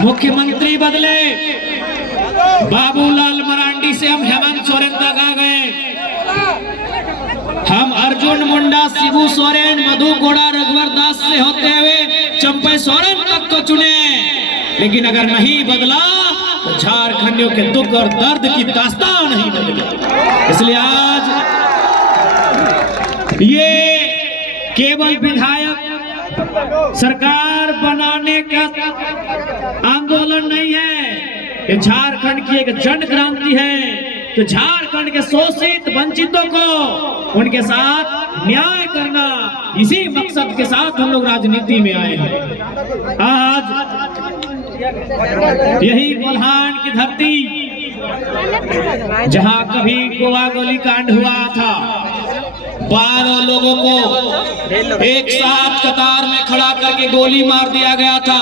मुख्यमंत्री बदले, बाबूलाल मरांडी से हम हेमंत सोरेन तक आ गए। हम अर्जुन मुंडा, शिबू सोरेन, मधु कोड़ा, रघुवर दास से होते हुए चंपई सोरेन तक को चुने, लेकिन अगर नहीं बदला तो झारखंडियों के दुख और दर्द की दास्तान नहीं बदली। इसलिए आज ये केवल विधायक सरकार बनाने का आंदोलन नहीं है, ये झारखंड की एक जन क्रांति है। तो झारखंड के शोषित वंचितों को उनके साथ न्याय करना, इसी मकसद के साथ हम लोग राजनीति में आए हैं। आज यही कोल्हान की धरती जहां कभी गोवा गोली कांड हुआ था, 12 लोगों को एक साथ कतार में खड़ा करके गोली मार दिया गया था।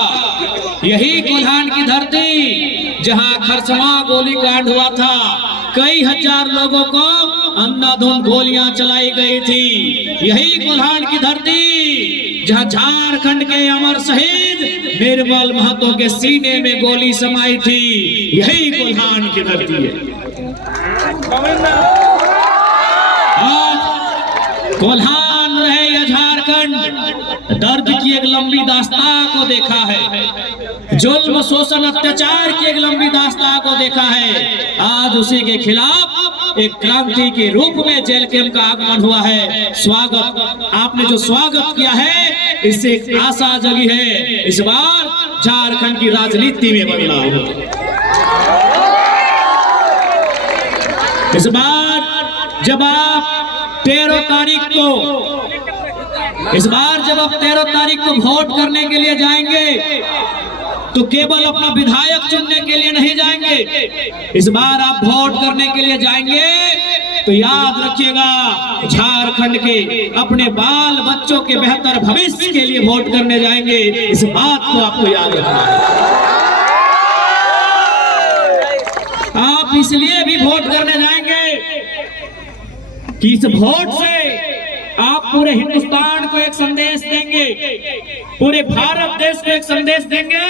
यही कोल्हान की धरती जहां खरसवां गोली कांड हुआ था, कई हजार लोगों को अंधाधुंध गोलियां चलाई गई थी। यही कोल्हान की धरती जहां झारखंड के अमर शहीद निर्मल महतो के सीने में गोली समाई थी, यही कोल्हान की धरती है। आज कोल्हान रहे या झारखंड, दर्द की एक लंबी दास्तां को देखा है, जुल्म शोषण अत्याचार की एक लंबी दास्तां को देखा है। आज उसी के खिलाफ एक क्रांति के रूप में जेल कैंप का आगमन हुआ है। स्वागत, आपने जो स्वागत किया है, इससे एक आशा जगी है, इस बार झारखंड की राजनीति में बदलाव हो। इस बार जब आप 13 तारीख को वोट करने के लिए जाएंगे तो केवल अपना विधायक चुनने के लिए नहीं जाएंगे। इस बार आप वोट करने के लिए जाएंगे तो याद रखिएगा, झारखंड के अपने बाल बच्चों के बेहतर भविष्य के लिए वोट करने जाएंगे। इस बात को आपको याद रखना है। आप इसलिए भी वोट करने जाएंगे कि इस वोट से आप पूरे हिंदुस्तान को एक संदेश देंगे, पूरे भारत देश को एक संदेश देंगे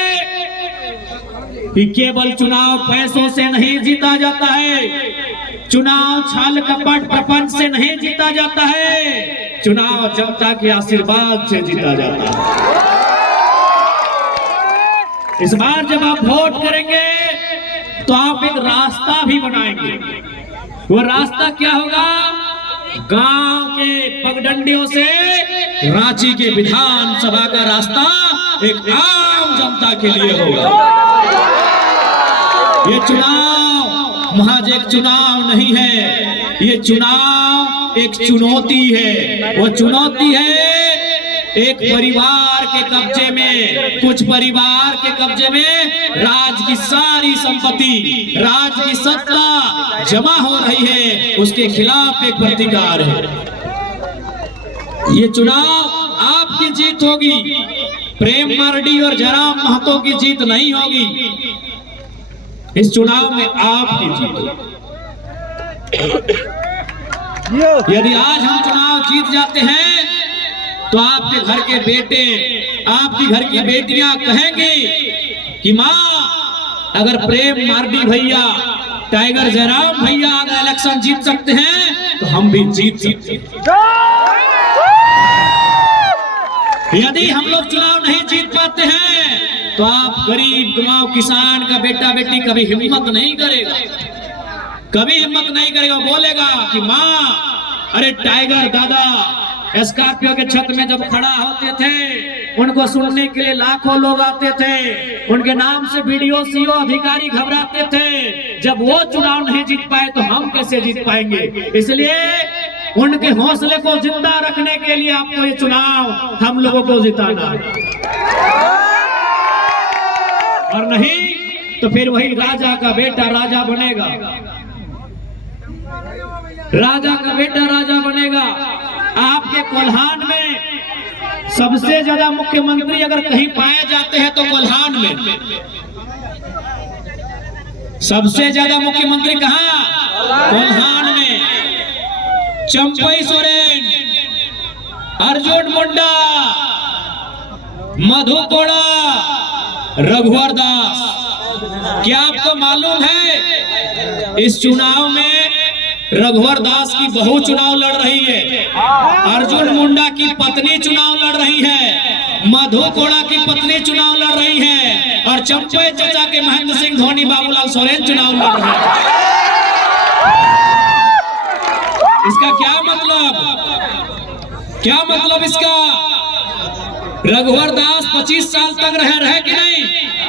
कि केवल चुनाव पैसों से नहीं जीता जाता है, चुनाव छल कपट प्रपंच से नहीं जीता जाता है, चुनाव जनता के आशीर्वाद से जीता जाता है। इस बार जब आप वोट करेंगे तो आप एक रास्ता भी बनाएंगे। वो रास्ता क्या होगा? गांव के पगडंडियों से रांची के विधानसभा का रास्ता एक आम जनता के लिए होगा। ये चुनाव महज एक चुनाव नहीं है, ये चुनाव एक चुनौती है। वो चुनौती है एक परिवार के कब्जे में, कुछ परिवार के कब्जे में राज की सारी संपत्ति, राज की सत्ता जमा हो रही है, उसके खिलाफ एक प्रतिकार है। ये चुनाव आपकी जीत होगी, प्रेम मार्डी और जयराम महतो की जीत नहीं होगी। इस चुनाव में आपकी जीत होगी। यदि आज हम चुनाव जीत जाते हैं तो आपके घर के बेटे, आपकी घर की बेटियां कहेंगी कि माँ, अगर प्रेम मार्डी भैया, टाइगर जयराम भैया अगर इलेक्शन जीत सकते हैं तो हम भी जीत सकते हैं। यदि हम लोग चुनाव नहीं जीत पाते हैं तो आप गरीब गांव किसान का बेटा बेटी कभी हिम्मत नहीं करेगा, कभी हिम्मत नहीं करेगा। बोलेगा कि माँ, अरे टाइगर दादा स्कॉर्पियो के छत में जब खड़ा होते थे, उनको सुनने के लिए लाखों लोग आते थे, उनके नाम से वीडियो सीओ अधिकारी घबराते थे। जब वो चुनाव नहीं जीत पाए तो हम कैसे जीत पाएंगे? इसलिए उनके हौसले को जिंदा रखने के लिए आपको ये चुनाव हम लोगों को जिताना है, और नहीं तो फिर वही राजा का बेटा राजा बनेगा, राजा का बेटा राजा बनेगा। आपके कोल्हान में सबसे ज्यादा मुख्यमंत्री अगर कहीं पाए जाते हैं तो कोल्हान में सबसे ज्यादा मुख्यमंत्री कहां? कोल्हान में। चंपई सोरेन, अर्जुन मुंडा, मधु कोड़ा, रघुवर दास। क्या आपको मालूम है इस चुनाव में रघुवर दास की बहू चुनाव लड़ रही है, अर्जुन मुंडा की पत्नी चुनाव लड़ रही है, मधु कोड़ा की पत्नी चुनाव लड़ रही है, और चंपे चचा के महेंद्र सिंह धोनी बाबूलाल सोरेन चुनाव लड़ रहे हैं। इसका क्या मतलब इसका? रघुवर दास 25 साल तक रहे कि नहीं?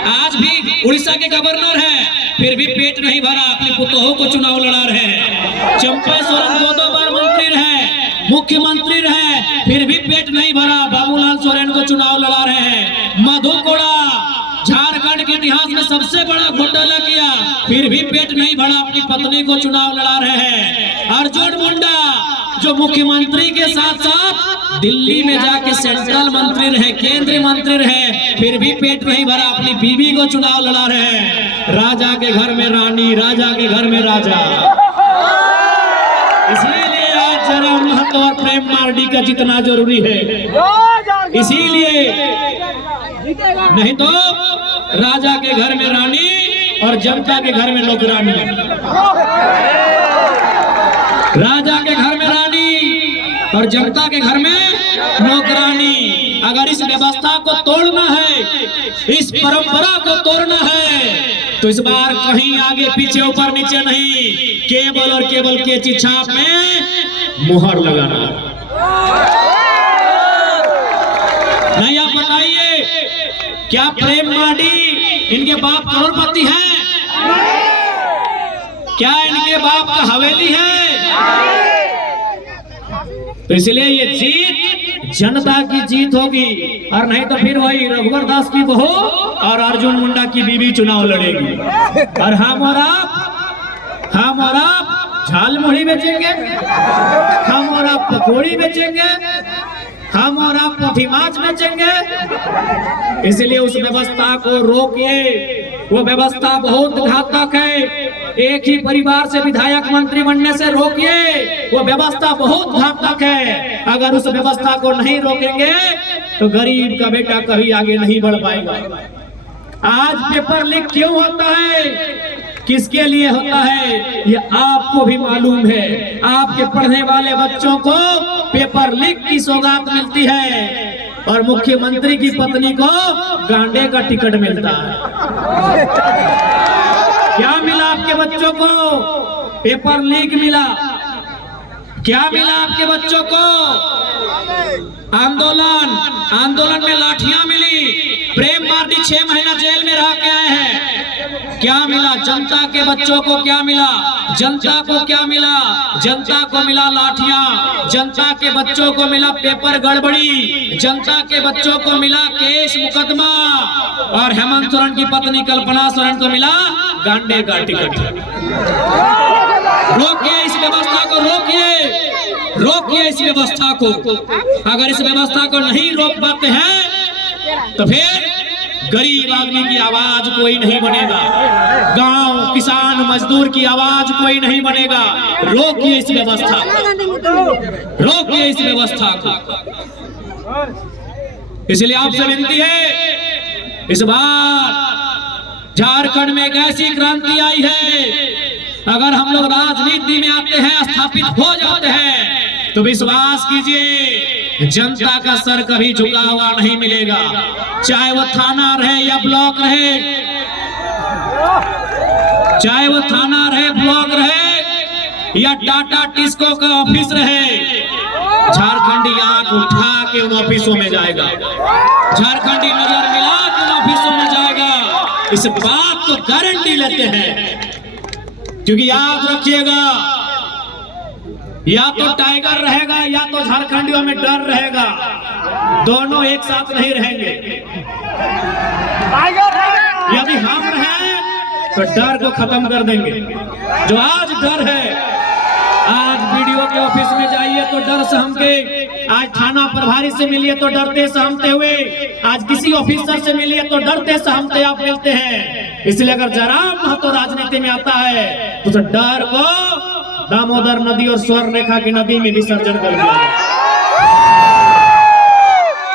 आज भी उड़ीसा के गवर्नर है, फिर भी पेट नहीं भरा, अपने पुतों को चुनाव लड़ा रहे हैं। चंपा सोरेन 2 बार मंत्री रहे, मुख्यमंत्री रहे, फिर भी पेट नहीं भरा, बाबूलाल सोरेन को चुनाव लड़ा रहे हैं। मधु कोड़ा झारखंड के इतिहास में सबसे बड़ा घोटाला किया, फिर भी पेट नहीं भरा, अपनी पत्नी को चुनाव लड़ा रहे हैं। अर्जुन मुंडा जो मुख्यमंत्री के साथ साथ दिल्ली में जाके सेंट्रल मंत्री रहे, केंद्रीय मंत्री रहे, फिर भी पेट नहीं भरा, अपनी बीवी को चुनाव लड़ा रहे हैं। राजा के घर में रानी, राजा के घर में राजा। इसीलिए आज जरा महतो और प्रेम मार्डी का जितना जरूरी है, इसीलिए नहीं तो राजा के घर में रानी और जनता के घर में नौकरानी। राजा के घर में रानी और जनता के घर में नौकरानी। अगर इस व्यवस्था को तोड़ना है, इस परंपरा को तोड़ना है, तो इस बार कहीं आगे पीछे ऊपर नीचे नहीं, केवल और केवल केची छाप में मुहर लगाना। नहीं, आप बताइए, क्या प्रेम मार्डी इनके बाप करोड़पति हैं? क्या इनके बाप का हवेली है? तो इसलिए ये जीत जनता की जीत होगी, और नहीं तो फिर वही रघुवर दास की बहू और अर्जुन मुंडा की बीवी चुनाव लड़ेगी, और हम और आप झाल मुढ़ी बेचेंगे, हम और आप पकौड़ी बेचेंगे, हम और आप पोथी माछ बेचेंगे। इसलिए उस व्यवस्था को रोकिए, वो व्यवस्था बहुत घातक है। एक ही परिवार से विधायक मंत्री बनने से रोकिए, वो व्यवस्था बहुत घातक है। अगर उस व्यवस्था को नहीं रोकेंगे तो गरीब का बेटा कभी आगे नहीं बढ़ पाएगा। आज पेपर लीक क्यों होता है, किसके लिए होता है, ये आपको भी मालूम है। आपके पढ़ने वाले बच्चों को पेपर लीक की सौगात मिलती है, और मुख्यमंत्री की पत्नी को गांडे का टिकट मिलता है। क्या मिला आपके बच्चों को? पेपर लीक मिला। क्या मिला आपके बच्चों को? आंदोलन में लाठियां मिली। प्रेम मार्डी 6 महीना जेल में रह के आए हैं। क्या मिला जनता के बच्चों को? क्या मिला जनता को? क्या मिला जनता को? मिला लाठियां। जनता के बच्चों को मिला पेपर गड़बड़ी। जनता के बच्चों को मिला केस मुकदमा, और हेमंत सोरेन की पत्नी कल्पना सोरेन को मिला गांडे का टिकट। रोकिए इस व्यवस्था को, रोकिए इस व्यवस्था को। अगर इस व्यवस्था को नहीं रोक पाते हैं तो फिर गरीब आदमी की आवाज कोई नहीं बनेगा, गांव किसान मजदूर की आवाज कोई नहीं बनेगा। रोकिए इस व्यवस्था को, रोकिए इस व्यवस्था को। इसलिए आपसे विनती है, इस बार झारखंड में एक ऐसी क्रांति आई है, अगर हम लोग राजनीति में आते हैं, स्थापित हो जाते हैं, तो विश्वास कीजिए जनता का सर कभी झुका हुआ नहीं मिलेगा। चाहे वो थाना रहे या ब्लॉक रहे, चाहे वो थाना रहे, ब्लॉक रहे या टाटा टिस्को का ऑफिस रहे, झारखंडी आंख उठा के उन ऑफिसों में जाएगा, झारखंडी नजर मिला के उन ऑफिसों में जाएगा। इस बात को गारंटी लेते हैं, क्योंकि याद रखिएगा, या तो टाइगर रहेगा या तो झारखंडियों में डर रहेगा, दोनों एक साथ नहीं रहेंगे। यदि हम रहे तो डर को खत्म कर देंगे। जो आज डर है, आज वीडियो के ऑफिस में जाइए तो डर सहमते, आज थाना प्रभारी से मिलिए तो डरते सहमते हुए, आज किसी ऑफिसर से मिलिए तो डरते सहमते आप मिलते हैं। इसलिए अगर जरा महत्व राजनीति में आता है तो डर को दामोदर नदी और स्वर्ण रेखा की नदी में विसर्जन कर दिया।